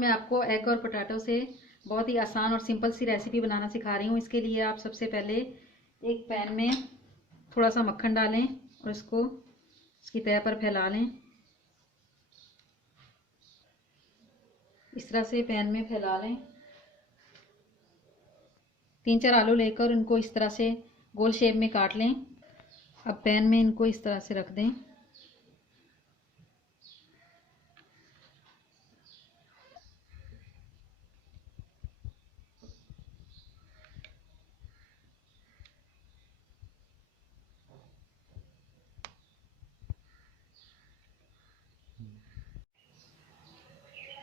मैं आपको एग और पोटैटो से बहुत ही आसान और सिंपल सी रेसिपी बनाना सिखा रही हूँ। इसके लिए आप सबसे पहले एक पैन में थोड़ा सा मक्खन डालें और इसको इसकी तह पर फैला लें। इस तरह से पैन में फैला लें। 3-4 आलू लेकर इनको इस तरह से गोल शेप में काट लें। अब पैन में इनको इस तरह से रख दें।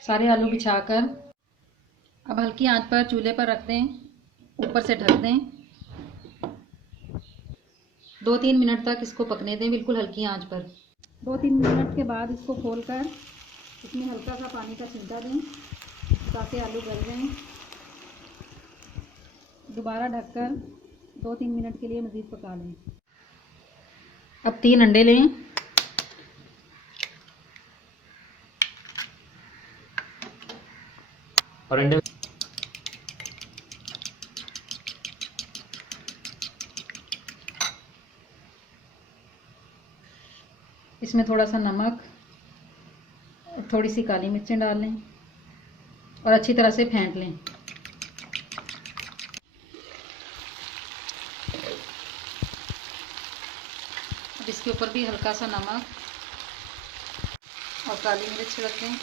सारे आलू बिछाकर अब हल्की आंच पर चूल्हे पर रख दें। ऊपर से ढक दें। 2-3 मिनट तक इसको पकने दें, बिल्कुल हल्की आंच पर। 2-3 मिनट के बाद इसको खोलकर इसमें हल्का सा पानी का छिंटा दें ताकि आलू गल जाएं। दोबारा ढककर 2-3 मिनट के लिए मज़ीद पका लें। अब 3 अंडे लें। और अंडे इसमें थोड़ा सा नमक और थोड़ी सी काली मिर्चें डाल लें और अच्छी तरह से फेंट लें। अब इसके ऊपर भी हल्का सा नमक और काली मिर्च छिड़क लें।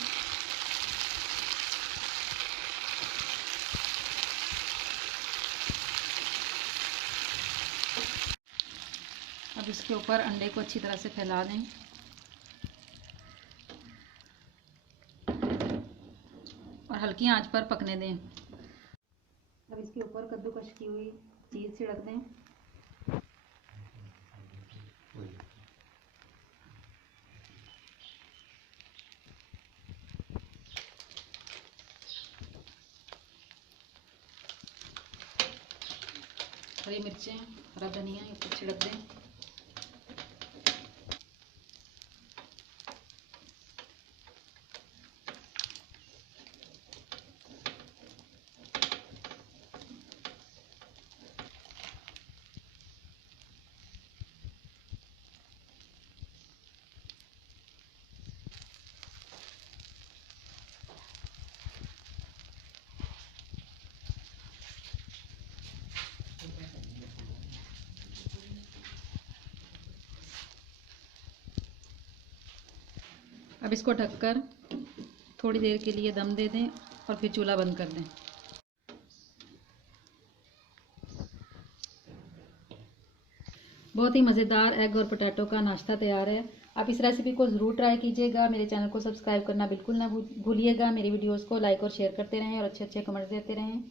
अब इसके ऊपर अंडे को अच्छी तरह से फैला दें और हल्की आंच पर पकने दें। अब इसके ऊपर कद्दूकस की हुई चीज़ छिड़क दें। हरी मिर्चें, हरा धनिया ऊपर छिड़क दें। अब इसको ढककर थोड़ी देर के लिए दम दे दें और फिर चूल्हा बंद कर दें। बहुत ही मज़ेदार एग और पोटैटो का नाश्ता तैयार है। आप इस रेसिपी को ज़रूर ट्राई कीजिएगा। मेरे चैनल को सब्सक्राइब करना बिल्कुल ना भूलिएगा। मेरी वीडियोस को लाइक और शेयर करते रहें और अच्छे अच्छे कमेंट्स देते रहें।